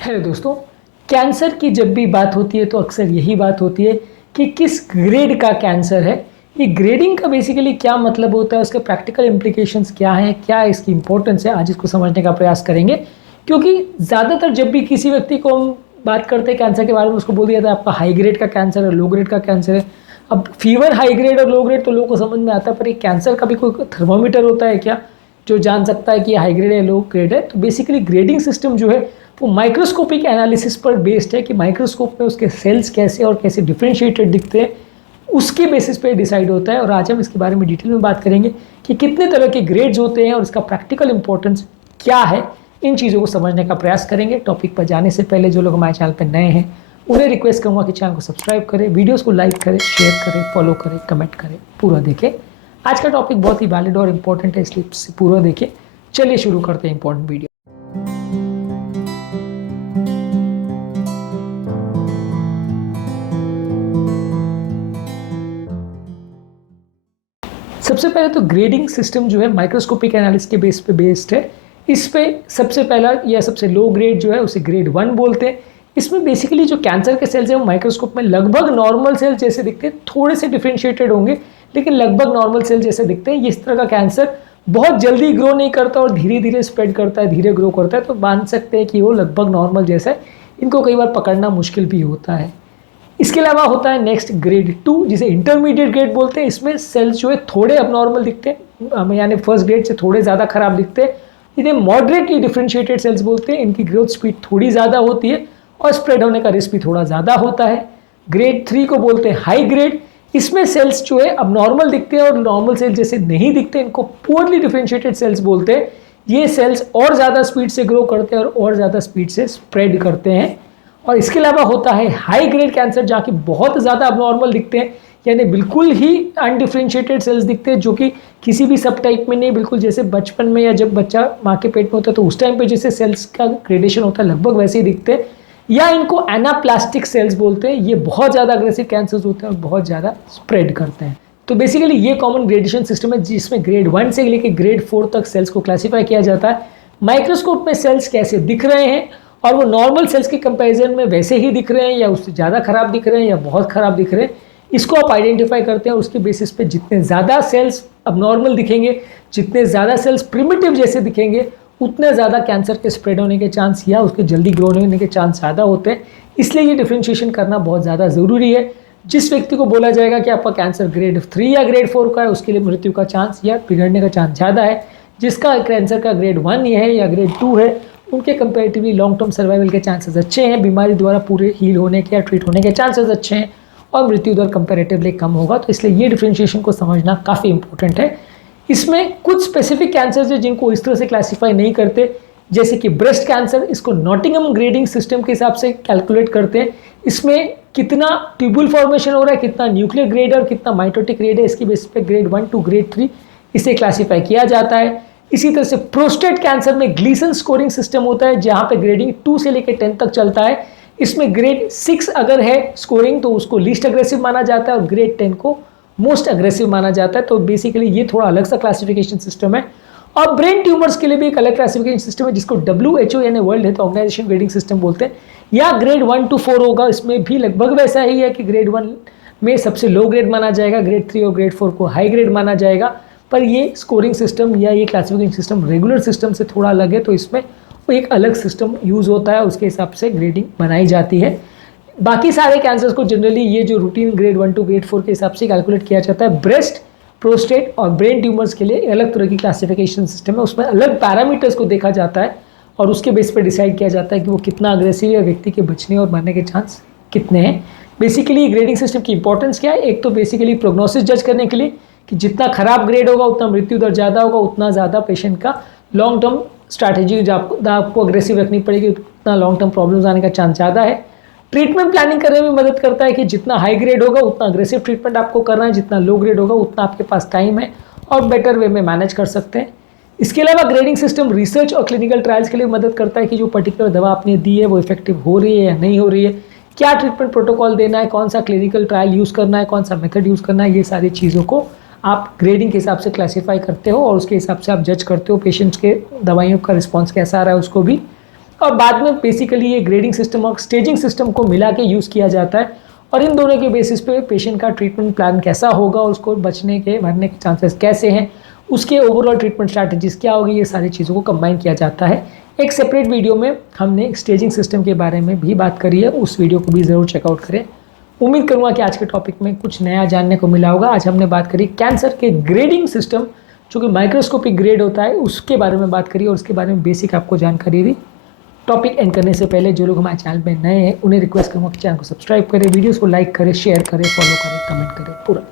Hello दोस्तों। Cancer की जब भी बात होती है तो अक्सर यही बात होती है कि किस ग्रेड का कैंसर है। ये ग्रेडिंग का बेसिकली क्या मतलब होता है, उसके प्रैक्टिकल इम्प्लीकेशंस क्या हैं, क्या इसकी इंपॉर्टेंस है, आज इसको समझने का प्रयास करेंगे। क्योंकि ज़्यादातर जब भी किसी व्यक्ति को हम बात करते हैं कैंसर के बारे में, उसको बोल दिया जाता है आपका हाई ग्रेड का कैंसर है, लो ग्रेड का कैंसर है। अब फीवर हाई ग्रेड और लो ग्रेड तो लोगों को समझ में आता है, पर ये कैंसर का भी कोई थर्मोमीटर होता है क्या जो जान सकता है कि हाई ग्रेड है लो ग्रेड है? तो बेसिकली ग्रेडिंग सिस्टम जो है वो माइक्रोस्कोपिक एनालिसिस पर बेस्ड है कि माइक्रोस्कोप में उसके सेल्स कैसे और कैसे डिफ्रेंशिएटेड दिखते हैं, उसके बेसिस पे डिसाइड होता है। और आज हम इसके बारे में डिटेल में बात करेंगे कि कितने तरह के ग्रेड्स होते हैं और इसका प्रैक्टिकल इंपॉर्टेंस क्या है। इन चीज़ों को समझने का प्रयास करेंगे। टॉपिक पर जाने से पहले जो लोग हमारे चैनल पर नए हैं उन्हें रिक्वेस्ट करूँगा कि चैनल को सब्सक्राइब करें, वीडियोज़ को लाइक करें, शेयर करें, फॉलो करें, कमेंट करें, पूरा देखें। आज का टॉपिक बहुत ही वैलिड और इम्पोर्टेंट है, इसलिए पूरा देखें। चलिए शुरू करते हैं इंपॉर्टेंट वीडियो। सबसे पहले तो ग्रेडिंग सिस्टम जो है माइक्रोस्कोपिक एनालिसिस के बेस पे बेस्ड है। इस पे सबसे पहला या सबसे लो ग्रेड जो है उसे ग्रेड 1 बोलते हैं। इसमें बेसिकली जो कैंसर के सेल्स हैं वो माइक्रोस्कोप में लगभग नॉर्मल सेल जैसे दिखते हैं, थोड़े से डिफ्रेंशिएटेड होंगे लेकिन लगभग नॉर्मल सेल जैसे दिखते हैं। इस तरह का कैंसर बहुत जल्दी ग्रो नहीं करता और धीरे धीरे स्प्रेड करता है, धीरे ग्रो करता है, तो मान सकते हैं कि वो लगभग नॉर्मल जैसा है। इनको कई बार पकड़ना मुश्किल भी होता है। इसके अलावा होता है नेक्स्ट ग्रेड 2 जिसे इंटरमीडिएट ग्रेड बोलते हैं। इसमें सेल्स जो है थोड़े अबनॉर्मल दिखते हैं, यानी फर्स्ट ग्रेड से थोड़े ज़्यादा खराब दिखते हैं। इन्हें मॉडरेटली डिफ्रेंशिएटेड सेल्स बोलते हैं। इनकी ग्रोथ स्पीड थोड़ी ज़्यादा होती है और स्प्रेड होने का रिस्क भी थोड़ा ज़्यादा होता है। ग्रेड 3 को बोलते हैं हाई ग्रेड। इसमें सेल्स जो है अब नॉर्मल दिखते हैं और नॉर्मल सेल्स जैसे नहीं दिखते, इनको पुअरली डिफ्रेंशिएटेड सेल्स बोलते हैं। ये सेल्स और ज़्यादा स्पीड से ग्रो करते हैं और ज़्यादा स्पीड से स्प्रेड करते हैं। और इसके अलावा होता है हाई ग्रेड कैंसर जहाँ की बहुत ज़्यादा अबनॉर्मल दिखते हैं, यानी बिल्कुल ही अनडिफ्रेंशिएटेड सेल्स दिखते हैं जो कि किसी भी सब टाइप में नहीं, बिल्कुल जैसे बचपन में या जब बच्चा माँ के पेट में होता है तो उस टाइम पे जैसे सेल्स का ग्रेडेशन होता है लगभग वैसे ही दिखते हैं। या इनको एनाप्लास्टिक सेल्स बोलते हैं। ये बहुत ज़्यादा अग्रेसिव कैंसर्स होते हैं और बहुत ज़्यादा स्प्रेड करते हैं। तो बेसिकली ये कॉमन ग्रेडेशन सिस्टम है जिसमें ग्रेड 1 से लेकर ग्रेड 4 तक सेल्स को क्लासीफाई किया जाता है। माइक्रोस्कोप में सेल्स कैसे दिख रहे हैं और वो नॉर्मल सेल्स के कंपैरिजन में वैसे ही दिख रहे हैं या उससे ज़्यादा खराब दिख रहे हैं या बहुत खराब दिख रहे हैं, इसको आप आइडेंटिफाई करते हैं। उसके बेसिस पे जितने ज़्यादा सेल्स अब नॉर्मल दिखेंगे, जितने ज़्यादा सेल्स प्रिमिटिव जैसे दिखेंगे, उतने ज़्यादा कैंसर के स्प्रेड होने के चांस या उसके जल्दी ग्रो होने के चांस ज़्यादा होते हैं। इसलिए ये डिफ्रेंशिएशन करना बहुत ज़्यादा ज़रूरी है। जिस व्यक्ति को बोला जाएगा कि आपका कैंसर ग्रेड 3 या ग्रेड 4 का है, उसके लिए मृत्यु का चांस या बिगड़ने का चांस ज़्यादा है। जिसका कैंसर का ग्रेड 1 ये है या ग्रेड 2 है, उनके कंपेरेटिवली लॉन्ग टर्म सर्वाइवल के चांसेस अच्छे हैं, बीमारी द्वारा पूरे हील होने के या ट्रीट होने के चांसेस अच्छे हैं और मृत्यु दर कंपेरेटिवली कम होगा। तो इसलिए ये डिफ्रेंशिएशन को समझना काफ़ी इंपॉर्टेंट है। इसमें कुछ स्पेसिफिक कैंसर्स हैं जिनको इस तरह से क्लासीफाई नहीं करते, जैसे कि ब्रेस्ट कैंसर। इसको नॉटिंघम ग्रेडिंग सिस्टम के हिसाब से कैलकुलेट करते हैं। इसमें कितना ट्यूबुल फॉर्मेशन हो रहा है, कितना न्यूक्लियर ग्रेड है और कितना माइटोटिक ग्रेड है, इसकी बेसिस पे ग्रेड 1 टू ग्रेड 3 इसे क्लासीफाई किया जाता है। इसी तरह से प्रोस्टेट कैंसर में ग्लीसन स्कोरिंग सिस्टम होता है जहां पे ग्रेडिंग 2 से लेकर 10 तक चलता है। इसमें ग्रेड 6 अगर है स्कोरिंग तो उसको लीस्ट अग्रेसिव माना जाता है और ग्रेड 10 को मोस्ट अग्रेसिव माना जाता है। तो बेसिकली ये थोड़ा अलग सा क्लासिफिकेशन सिस्टम है। और ब्रेन ट्यूमर्स के लिए भी एक अलग क्लासिफिकेशन सिस्टम है जिसको WHO यानी World Health Organization grading system बोलते हैं। या ग्रेड 1 to 4 होगा, इसमें भी लगभग वैसा ही है कि ग्रेड 1 में सबसे लो ग्रेड माना जाएगा, ग्रेड 3 और ग्रेड 4 को हाई ग्रेड माना जाएगा। पर ये स्कोरिंग सिस्टम या ये क्लासिफिकेशन सिस्टम रेगुलर सिस्टम से थोड़ा अलग है, तो इसमें वो एक अलग सिस्टम यूज़ होता है, उसके हिसाब से ग्रेडिंग बनाई जाती है। बाकी सारे कैंसर्स को जनरली ये जो रूटीन ग्रेड 1 टू ग्रेड 4 के हिसाब से कैलकुलेट किया जाता है। ब्रेस्ट, प्रोस्टेट और ब्रेन ट्यूमर्स के लिए अलग तरह की क्लासिफिकेशन सिस्टम है, उसमें अलग पैरामीटर्स को देखा जाता है और उसके बेस पर डिसाइड किया जाता है कि वो कितना अग्रेसिव है, व्यक्ति के बचने और मरने के चांस कितने हैं। बेसिकली ग्रेडिंग सिस्टम की इंपॉर्टेंस क्या है? एक तो बेसिकली प्रोग्नोसिस जज करने के लिए कि जितना खराब ग्रेड होगा उतना मृत्यु दर ज़्यादा होगा, उतना ज़्यादा पेशेंट का लॉन्ग टर्म स्ट्रैटेजी जो आपको अग्रेसिव रखनी पड़ेगी, उतना लॉन्ग टर्म प्रॉब्लम्स आने का चांस ज़्यादा है। ट्रीटमेंट प्लानिंग करने में मदद करता है कि जितना हाई ग्रेड होगा उतना अग्रेसिव ट्रीटमेंट आपको करना है, जितना लो ग्रेड होगा उतना आपके पास टाइम है और बेटर वे में मैनेज कर सकते हैं। इसके अलावा ग्रेडिंग सिस्टम रिसर्च और क्लिनिकल ट्रायल्स के लिए मदद करता है कि जो पर्टिकुलर दवा आपने दी है वो इफेक्टिव हो रही है या नहीं हो रही है, क्या ट्रीटमेंट प्रोटोकॉल देना है, कौन सा क्लिनिकल ट्रायल यूज़ करना है, कौन सा मेथड यूज़ करना है, ये सारी चीज़ों को आप ग्रेडिंग के हिसाब से क्लासीफाई करते हो और उसके हिसाब से आप जज करते हो पेशेंट्स के दवाइयों का रिस्पॉन्स कैसा आ रहा है उसको भी। और बाद में बेसिकली ये ग्रेडिंग सिस्टम और स्टेजिंग सिस्टम को मिला के यूज़ किया जाता है और इन दोनों के बेसिस पे पेशेंट का ट्रीटमेंट प्लान कैसा होगा, उसको बचने के मरने के चांसेस कैसे हैं, उसके ओवरऑल ट्रीटमेंट स्ट्रैटेजीज क्या होगी, ये सारी चीज़ों को कंबाइन किया जाता है। एक सेपरेट वीडियो में हमने स्टेजिंग सिस्टम के बारे में भी बात करी है, उस वीडियो को भी ज़रूर चेकआउट करें। उम्मीद करूँगा कि आज के टॉपिक में कुछ नया जानने को मिला होगा। आज हमने बात करी कैंसर के ग्रेडिंग सिस्टम, जो कि माइक्रोस्कोपिक ग्रेड होता है, उसके बारे में बात करी और उसके बारे में बेसिक आपको जानकारी दी। टॉपिक एंड करने से पहले जो लोग हमारे चैनल पे नए हैं उन्हें रिक्वेस्ट करूँगा कि चैनल को सब्सक्राइब करें, वीडियोस को लाइक करें, शेयर करें, फॉलो करें, कमेंट करें, पूरा